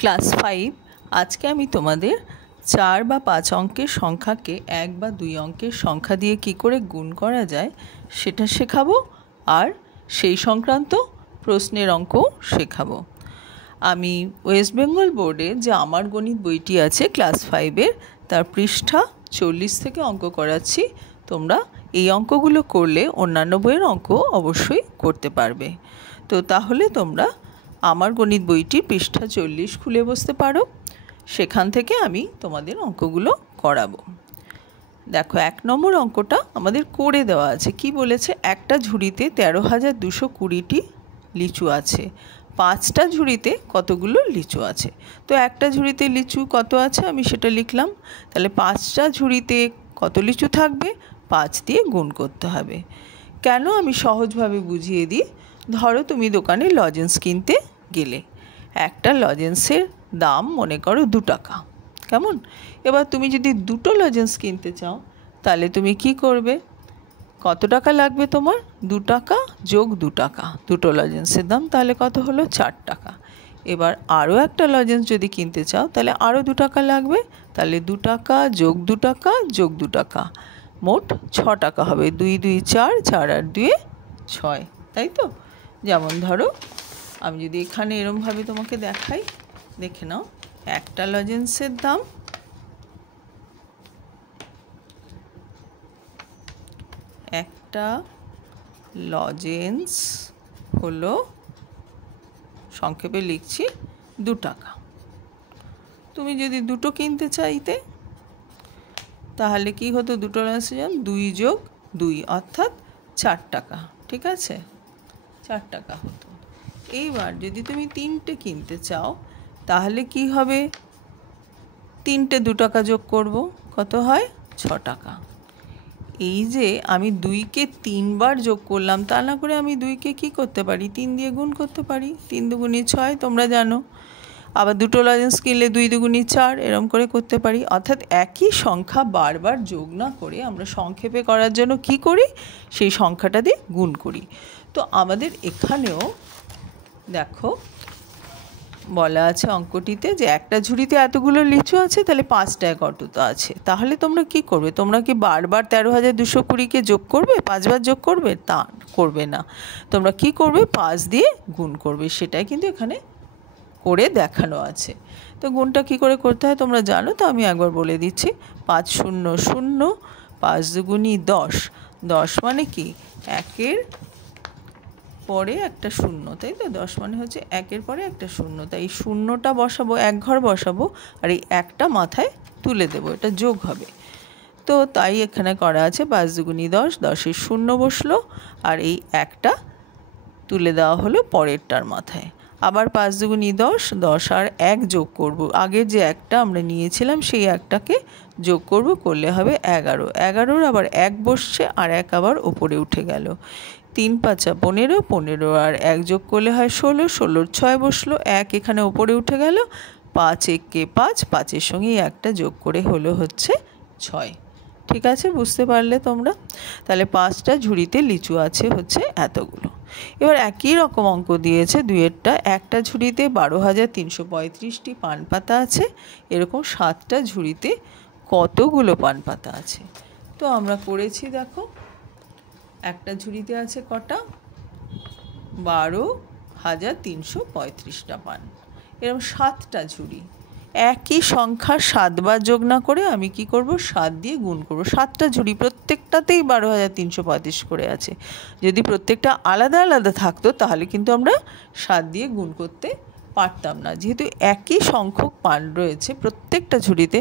Class 5 আজকে আমি তোমাদের 4 বা 5 অঙ্কের সংখ্যাকে 1 বা 2 অঙ্কের সংখ্যা দিয়ে কি করে গুণ করা যায় সেটা শেখাবো আর সেই সংক্রান্ত প্রশ্নের অঙ্কও শেখাবো। আমি ওয়েস্ট বেঙ্গল বোর্ডে যে আমার গণিত বইটি আছে ক্লাস 5-এর তার পৃষ্ঠা 40 থেকে অঙ্ক করাচ্ছি। তোমরা এই অঙ্কগুলো করলে অন্যান্য বইয়ের অঙ্ক অবশ্যই করতে পারবে। তো তাহলে তোমরা আমার গণিত বইটির পৃষ্ঠা 40 খুলে বসতে পারো, সেখান থেকে আমি তোমাদের অঙ্কগুলো করাবো। দেখো 1 নম্বর অঙ্কটা আমাদের করে দেওয়া আছে। কি বলেছে? একটা ঝুড়িতে 13,220টি লিচু আছে, 5টা ঝুড়িতে কতগুলো লিচু আছে। তো একটা ঝুড়িতে লিচু কত আছে আমি সেটা লিখলাম। তাহলে 5টা ঝুড়িতে কত লিচু থাকবে? 5 দিয়ে গুণ করতে হবে। কেন আমি সহজভাবে বুঝিয়ে দিই। ধরো তুমি দোকানে লজেন্স কিনতে গেলে, একটা লজেন্সের দাম মনে করো 2 টাকা, কেমন? এবার তুমি যদি 2টো লজেন্স কিনতে চাও তাহলে তুমি কি করবে? কত টাকা লাগবে তোমার? 2 টাকা যোগ 2 টাকা, 2টো লজেন্সের দাম তাহলে কত হলো? 4 টাকা। এবার আরও একটা লজেন্স যদি কিনতে চাও তাহলে আরও 2 টাকা লাগবে, তাহলে 2 টাকা যোগ 2 টাকা যোগ 2 টাকা, মোট 6 টাকা হবে। 2 2 4, 4 আর 2 6, তাই তো? যেমন ধরো আমি যদি এখানে এরমভাবে তোমাকে দেখাই, দেখে নাও। একটা লজেন্সের দাম একটা লজেন্স হলো, সংক্ষেপে লিখছি, 2 টাকা। তুমি যদি 2টো কিনতে চাইতে তাহলে কি হতো? 2টো লজেন্সের দাম 2 যোগ 2 অর্থাৎ 4 টাকা, ঠিক আছে? 4 টাকা হতো। এইবার যদি তুমি 3টে কিনতে চাও তাহলে কি হবে? 3টে 2 টাকা যোগ করব, কত হয়? 6 টাকা। এই যে আমি 2কে 3 বার যোগ করলাম, তা না করে আমি 2কে কি করতে পারি? 3 দিয়ে গুণ করতে পারি। 3 দুগুণে 6 তোমরা জানো। আবার 2টো লজেন্স কিনলে 2 দুগুণে 4, এরম করে করতে পারি। অর্থাৎ একই সংখ্যা বারবার যোগ না করে আমরা সংক্ষেপে করার জন্য কি করি? সেই সংখ্যাটা দিয়ে গুণ করি। তো আমাদের এখানেও দেখো বলা আছে অঙ্কটিতে যে একটা ঝুড়িতে এতগুলো লিচু আছে, তাহলে 5টায় কতটা আছে। তাহলে তোমরা কি করবে? তোমরা কি বারবার 13,220কে যোগ করবে? 5 বার যোগ করবে? তা করবে না। তোমরা কি করবে? 5 দিয়ে গুণ করবে। সেটাই কিন্তু এখানে করে দেখানো আছে। তো গুণটা কি করে করতে হয় তোমরা জানো, তো আমি একবার বলে দিচ্ছি। 5 0 0, 5 দুগুণি 10, 10 মানে কি? 1-এর পরে একটা শূন্য, তাই তো? 10 মানে হচ্ছে 1-এর পরে একটা শূন্য, তাই এই শূন্যটা বসাবো, এক ঘর বসাবো, আর এই একটা মাথায় তুলে দেবো, এটা যোগ হবে। তো তাই এখানে করা আছে 5 দুগুণি 10, 10-এর শূন্য বসলো, আর এই একটা তুলে দেওয়া হলো পরেরটার মাথায়। আবার 5 দুগুণি 10, 10 আর 1 যোগ করব। আগের যে একটা আমরা নিয়েছিলাম সেই একটাকে যোগ করব, করলে হবে 11। 11-র আবার 1 বসছে, আর 1 আবার ওপরে উঠে গেল। 3 5 15, 15 আর 1 যোগ করলে হয় 16, 16-র 6 বসলো, 1 এখানে ওপরে উঠে গেল। 5 1-কে 5, 5-এর সঙ্গে একটা যোগ করে হলো হচ্ছে 6। ঠিক আছে, বুঝতে পারলে তোমরা? তাহলে 5টা ঝুড়িতে লিচু আছে হচ্ছে এতগুলো। এবার একই রকম অঙ্ক দিয়েছে 2-এরটা। একটা ঝুড়িতে 12,335টি পান পাতা আছে, এরকম 7টা ঝুড়িতে কতগুলো পান পাতা আছে। তো আমরা করেছি, দেখো একটা ঝুড়িতে আছে কটা? 12,335টা পান, এরকম 7টা ঝুড়ি। একই সংখ্যা 7 বার যোগ না করে আমি কি করব? 7 দিয়ে গুণ করব। 7টা ঝুড়ি, প্রত্যেকটাতেই 12,335 করে আছে। যদি প্রত্যেকটা আলাদা আলাদা থাকতো তাহলে কিন্তু আমরা 7 দিয়ে গুণ করতে পারতাম না। যেহেতু একই সংখ্যক পান রয়েছে প্রত্যেকটা ঝুড়িতে,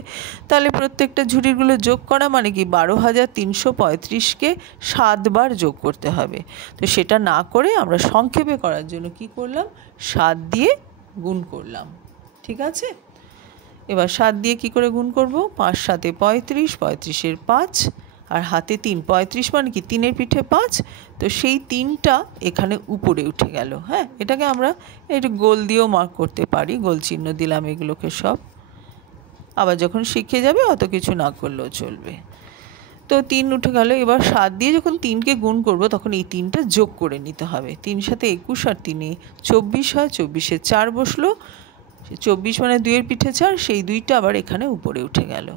তাহলে প্রত্যেকটা ঝুড়িগুলো যোগ করা মানে কি? 12,335কে 7 বার যোগ করতে হবে। তো সেটা না করে আমরা সংক্ষেপে করার জন্য কি করলাম? 7 দিয়ে গুণ করলাম। ঠিক আছে? এবার 7 দিয়ে কি করে গুণ করব? 5 7 35, 35-এর 5 আর হাতে 3, 35 মানে কি? 3-এর পিঠে 5, তো সেই 3টা এখানে উপরে উঠে গেল। হ্যাঁ, এটাকে আমরা একটু গোল দিয়েও মার্ক করতে পারি, গোল চিহ্ন দিলাম এগুলোকে সব। আবার যখন শিখে যাবে অত কিছু না করলেও চলবে। তো 3 উঠে গেল। এবার 7 দিয়ে যখন 3কে গুণ করব তখন এই 3টা যোগ করে নিতে হবে। 3 7 21 আর 3 24 হয়, 24-এর 4 বসলো, 24 মানে 2-এর পিঠে 4, সেই 2টা আবার এখানে উপরে উঠে গেল।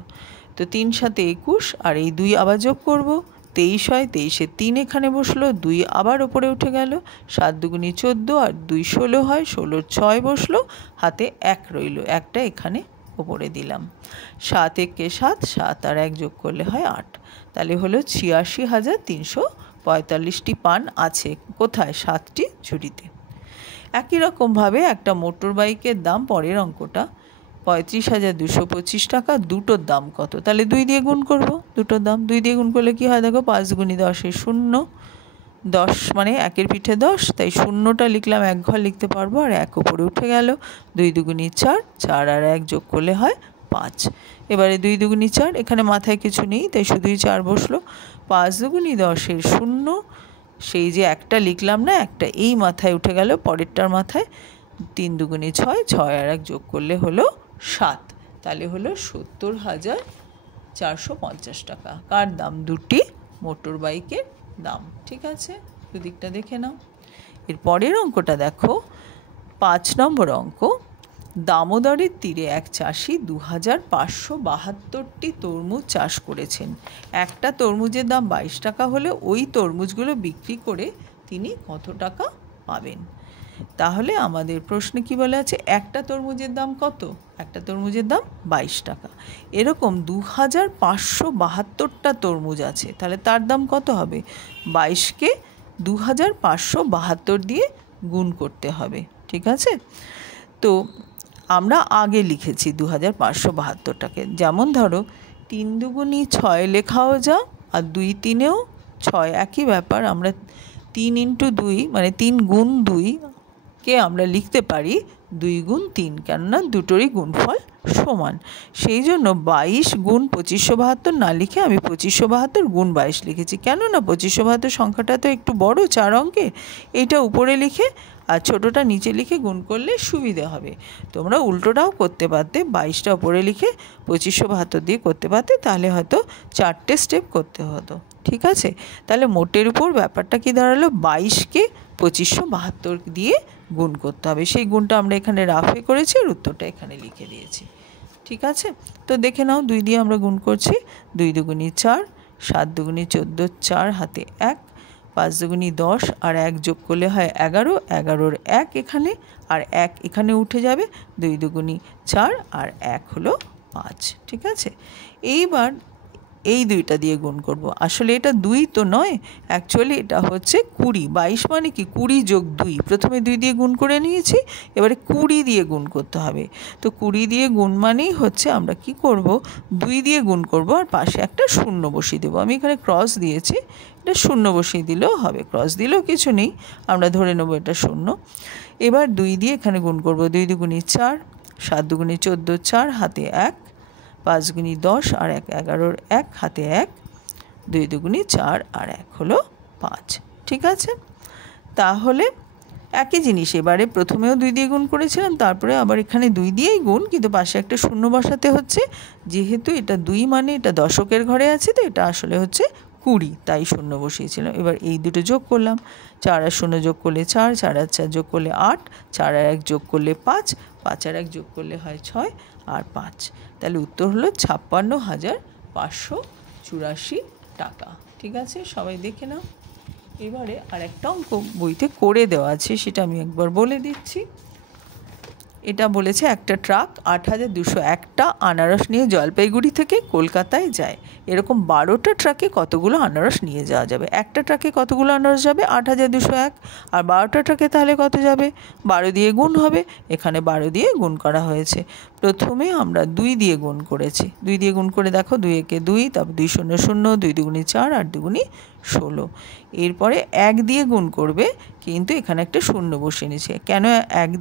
তো 3 7 21, আর এই 2 আবার যোগ করব, 23 হয়, 23-এ 3 এখানে বসলো, 2 আবার উপরে উঠে গেল, 7 দুগুণি 14 আর 2 16 হয়, 16-র 6 বসলো, হাতে 1 রইল, একটা এখানে উপরে দিলাম। 7 একে 7, 7 আর 1 যোগ করলে হয় 8। তাহলে হলো 86,345টি পান আছে। কোথায়? 7টি ঝুড়িতে। একই রকমভাবে একটা মোটর বাইকের দাম, পরের অঙ্কটা, 35,225 টাকা। দুটোর দাম কত? তাহলে 2 দিয়ে গুণ করব। দুটোর দাম 2 দিয়ে গুণ করলে কি হয় দেখো, 5 গুণি 10 0, 10 মানে 1-এর পিঠে 10, তাই 0টা লিখলাম, 1 ঘর লিখতে পারবো, আর 1 উপরে উঠে গেল। 2 দুগুণি 4, 4 আর 1 যোগ করলে হয় 5। এবারে 2 দুগুণি 4, এখানে মাথায় কিছু নেই তাই শুধুই 4 বসলো। 5 দুগুণি 10-এর 0, সেই যে একটা লিখলাম না, একটা এই মাথায় উঠে গেল, পরেরটার মাথায়। 3 দুগুণি 6, 6 আর 1 যোগ করলে হলো 7। তাহলে হলো 70,450 টাকা। কার দাম? দুটি মোটর বাইকের দাম। ঠিক আছে, দুদিকটা দেখে নাও। এর পরের অঙ্কটা দেখো, 5 নম্বর অঙ্ক। দামোদরের তীরে এক চাষি 2,572টি তরমুজ চাষ করেছেন। একটা তরমুজের দাম 22 টাকা হলে ওই তরমুজগুলো বিক্রি করে তিনি কত টাকা পাবেন? তাহলে আমাদের প্রশ্নে কি বলা আছে? একটা তরমুজের দাম কত? একটা তরমুজের দাম 22 টাকা। এরকম 2,572টা তরমুজ আছে, তাহলে তার দাম কত হবে? 22কে 2,572 দিয়ে গুণ করতে হবে। ঠিক আছে, তো আমরা আগে লিখেছি 2,572টাকে। যেমন ধরো 3 দুগুণি 6 লেখাও যা, আর 2 3-এও 6, একই ব্যাপার। আমরা 3 × 2 মানে 3 গুণ 2কে আমরা লিখতে পারি 2 গুণ 3, কেননা দুটোরই গুণফল সমান। সেই জন্য 22 গুণ 2572 না লিখে আমি 2572 গুণ 22 লিখেছি। কেননা 2572 সংখ্যাটা তো একটু বড়, 4 অঙ্কের, এইটা উপরে লিখে আর ছোটোটা নিচে লিখে গুণ করলে সুবিধে হবে। তোমরা উল্টোটাও করতে পারতে, 22টা উপরে লিখে 2572 দিয়ে করতে পারতে, তাহলে হয়তো 4টে স্টেপ করতে হতো। ঠিক আছে, তাহলে মোটের উপর ব্যাপারটা কি দাঁড়ালো? 22কে 2572 দিয়ে গুণ করতে হবে। সেই গুণটা আমরা এখানে রাফে করেছি, আর উত্তরটা এখানে লিখে দিয়েছি। ঠিক আছে, তো দেখে নাও, 2 দিয়ে আমরা গুণ করছি। 2 দুগুণি 4, 7 দুগুণি 14, 4 হাতে 1, 5 দুগুণি 10 আর 1 যোগ করলে হয় 11, 11-র 1 এখানে, আর 1 এখানে উঠে যাবে। 2 দুগুণি 4 আর 1 হলো 5। ঠিক আছে, এইবার এই 2টা দিয়ে গুণ করব। আসলে এটা 2 তো নয়, অ্যাকচুয়ালি এটা হচ্ছে 20। 22 মানে কি? 20 যোগ 2। প্রথমে 2 দিয়ে গুণ করে নিয়েছি, এবারে 20 দিয়ে গুণ করতে হবে। তো 20 দিয়ে গুণ মানেই হচ্ছে আমরা কি করব? 2 দিয়ে গুণ করব, আর পাশে একটা শূন্য বসিয়ে দেবো। আমি এখানে ক্রস দিয়েছি, এটা শূন্য বসিয়ে দিলেও হবে, ক্রস দিলেও কিছু নেই, আমরা ধরে নেব এটা শূন্য। এবার 2 দিয়ে এখানে গুণ করব। 2 দুগুণি 4, 7 দুগুণি 14, 4 হাতে 1, 5 গুণি 10 আর 1, 11-র 1 হাতে 1, 2 দুগুণি 4 আর 1 হলো 5। ঠিক আছে, তাহলে একই জিনিস, এবারে প্রথমেও 2 দিয়ে গুণ করেছিলাম, তারপরে আবার এখানে 2 দিয়েই গুণ, কিন্তু পাশে একটা শূন্য বসাতে হচ্ছে। যেহেতু এটা 2 মানে এটা দশকের ঘরে আছে, তো এটা আসলে হচ্ছে 20, তাই শূন্য বসিয়েছিলাম। এবার এই দুটো যোগ করলাম, 4 আর 0 যোগ করলে 4, 4 আর 4 যোগ করলে 8, 4 আর 1 যোগ করলে 5, 5 আর 1 যোগ করলে হয় 6 আর 5। তাহলে উত্তর হলো 56,584 টাকা। ঠিক আছে, সবাই দেখে নাও। এবারে আর একটা অঙ্ক বইতে করে দেওয়া আছে, সেটা আমি একবার বলে দিচ্ছি। এটা বলেছে একটা ট্রাক 8,201টা আনারস নিয়ে জলপাইগুড়ি থেকে কলকাতায় যায়। এরকম 12টা ট্রাকে কতগুলো আনারস নিয়ে যাওয়া যাবে? একটা ট্রাকে কতগুলো আনারস যাবে? 8,201। আর 12টা ট্রাকে তাহলে কত যাবে? 12 দিয়ে গুণ হবে, এখানে 12 দিয়ে গুণ করা হয়েছে। প্রথমে আমরা 2 দিয়ে গুণ করেছি। 2 দিয়ে গুণ করে দেখো, 2 একে 2, তারপর 2 0 0, 2 দুগুণি 4, 8 দুগুণি 16। এরপরে 1 দিয়ে গুণ করবে, কিন্তু এখানে একটা শূন্য বসিয়ে নিয়েছে। কেন 1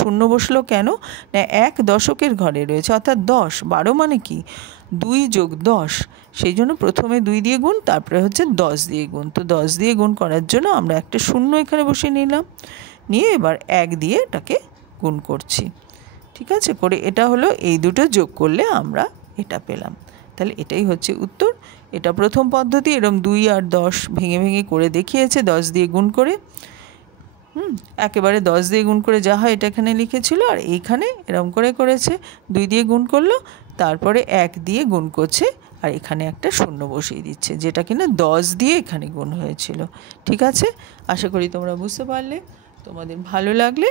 শূন্য বসলো কেন? না, 1 দশকের ঘরে রয়েছে, অর্থাৎ 10। 12 মানে কি? 2 যোগ 10, সেই জন্য প্রথমে 2 দিয়ে গুণ, তারপরে হচ্ছে 10 দিয়ে গুণ। তো 10 দিয়ে গুণ করার জন্য আমরা একটা শূন্য এখানে বসিয়ে নিলাম, নিয়ে এবার 1 দিয়ে এটাকে গুণ করছি। ঠিক আছে, করে এটা হলো, এই দুটো যোগ করলে আমরা এটা পেলাম। তাহলে এটাই হচ্ছে উত্তর। এটা প্রথম পদ্ধতি। এরকম 2 আর 10 ভেঙে ভেঙে করে দেখিয়েছে 10 দিয়ে গুণ করে। একেবারে 10 দিয়ে গুণ করে যা হয় এটা এখানে লিখেছিল, আর এইখানে এরকম করে করেছে, 2 দিয়ে গুণ করলো, তারপরে 1 দিয়ে গুণ করছে, আর এখানে একটা শূন্য বসিয়ে দিচ্ছে, যেটা কিনা 10 দিয়ে এখানে গুণ হয়েছিল। ঠিক আছে, আশা করি তোমরা বুঝতে পারলে। তোমাদের ভালো লাগলে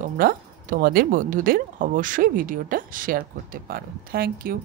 তোমরা তোমাদের বন্ধুদের অবশ্যই ভিডিওটা শেয়ার করতে পারো। Thank you.